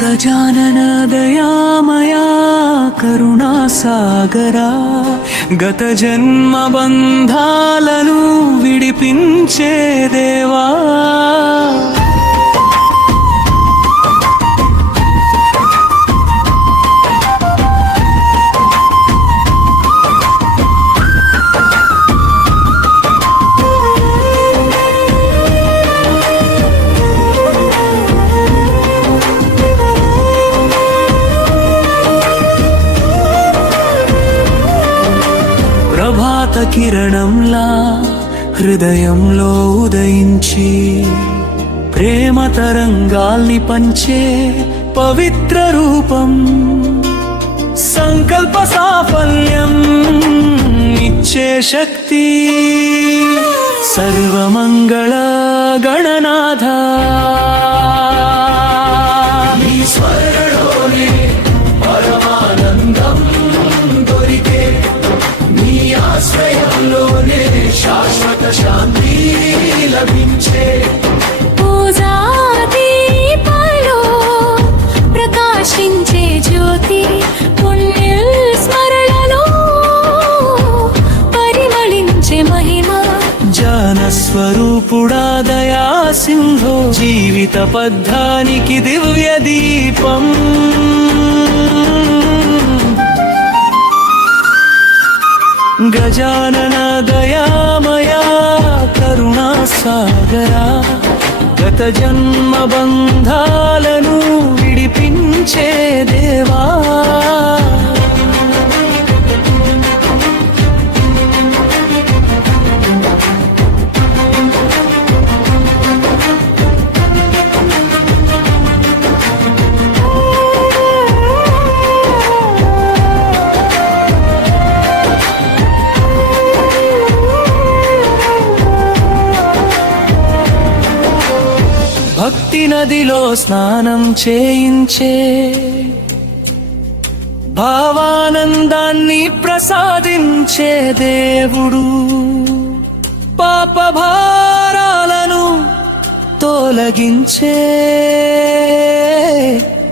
గజానన దయామయా కరుణాసాగరా గత జన్మ బంధాలను విడిపించే దేవా ప్రభాత కిరణంలా హృదయంలో ఉదయించి ప్రేమ తరంగాల్ని పంచే పవిత్ర రూపం సంకల్ప సాఫల్యం ఇచ్చే శక్తి సర్వమంగళ గణనాథ నీ స్మరణలోనే పరమానందం దొరికే నీ ఆశ్రయంలోనే శాశ్వత శాంతి లభించే పూజాదీపాల్లో ప్రకాశించే జ్యోతి పుణ్య స్మరణలో పరిమళించే మహిమ జ్ఞానస్వరూపుడా దయా సింధో జీవిత పద్ధానికి దివ్య దీపం గజానన దయామయా కరుణాసాగరా గత జన్మ బంధాలను విడిపించే దేవా భక్తి నదిలో స్నానం చేయించే భావానందాన్ని ప్రసాదించే దేవుడు పాప భారాలను తొలగించే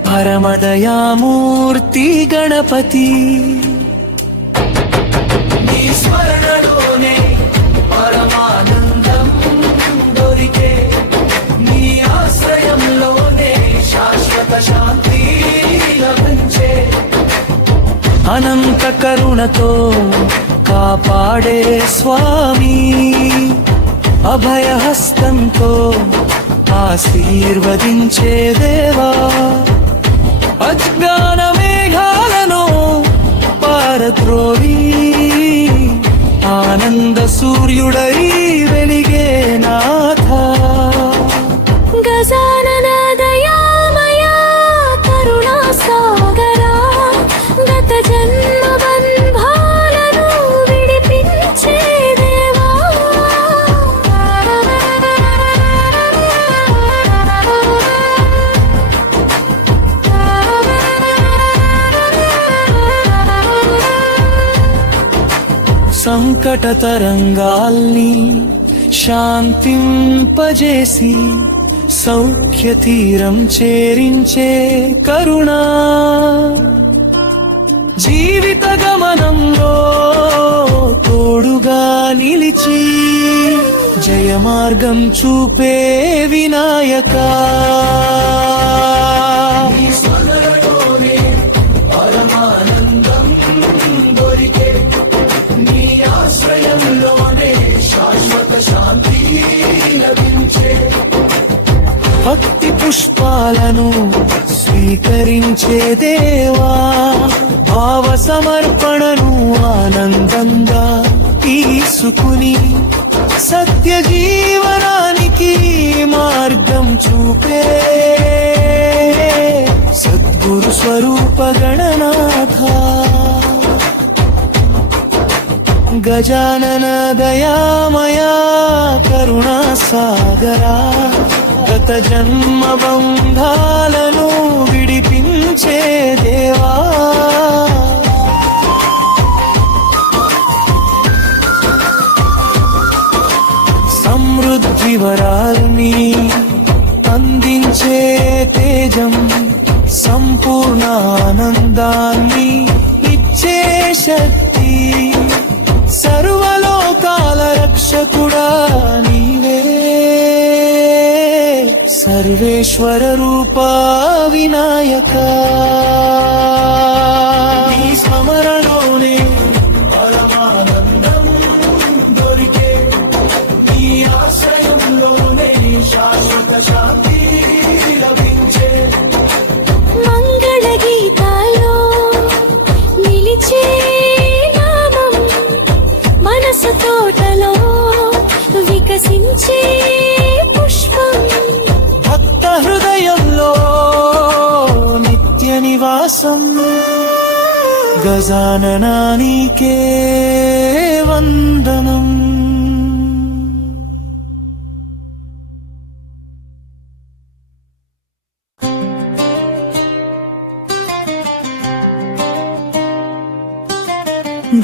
పరమదయామూర్తి గణపతి నీ స్మరణలోనే పరమానందం దొరికే నీ ఆశ్రయంలోనే శాశ్వత శాంతి లభించే అనంత కరుణతో కాపాడే స్వామి అభయహస్తంతో ఆశీర్వదించే దేవా అజ్ఞాన మేఘాలను పారద్రోవి ఆనంద సూర్యుడై వెలిగే నాథ గజానన దయామయా కరుణాసాగరా గత జన్మ బంధాలను విడిపించే దేవా సంకట తరంగాల్ని శాంతింపజేసి సౌఖ్య తీరం చేరించే కరుణా జీవిత గమనంలో తోడుగా నిలిచి జయ మార్గం చూపే వినాయకా భక్తి పుష్పాలను స్వీకరించే దేవా భావ సమర్పణను ఆనందంగా తీసుకుని సత్య జీవనానికి మార్గం చూపే సద్గురు స్వరూప గణనాథ గజానన దయామయా కరుణాసాగరా గత జన్మ బంధాలను విడిపించే దేవా సమృద్ధి వరాల్ని అందించే తేజం సంపూర్ణ ఆనందాన్ని ఇచ్చే శక్తి, సర్వలోకాల రక్షకుడా నీవే, సర్వేశ్వర రూపా వినాయక. నీ స్మరణలోనే పరమానందం దొరికే, నీ ఆశ్రయంలోనే శాశ్వత శాంతి లభించే. మంగళ గీతాల్లో నిలిచే నామం, మనసు తోటలో వికసించే పుష్పం, భక్త హృదయంలో నిత్య నివాసం. గజాననానికే వందనం.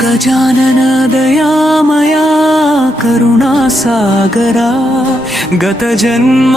గజానన దయామయా కరుణాసాగరా, గత జన్మ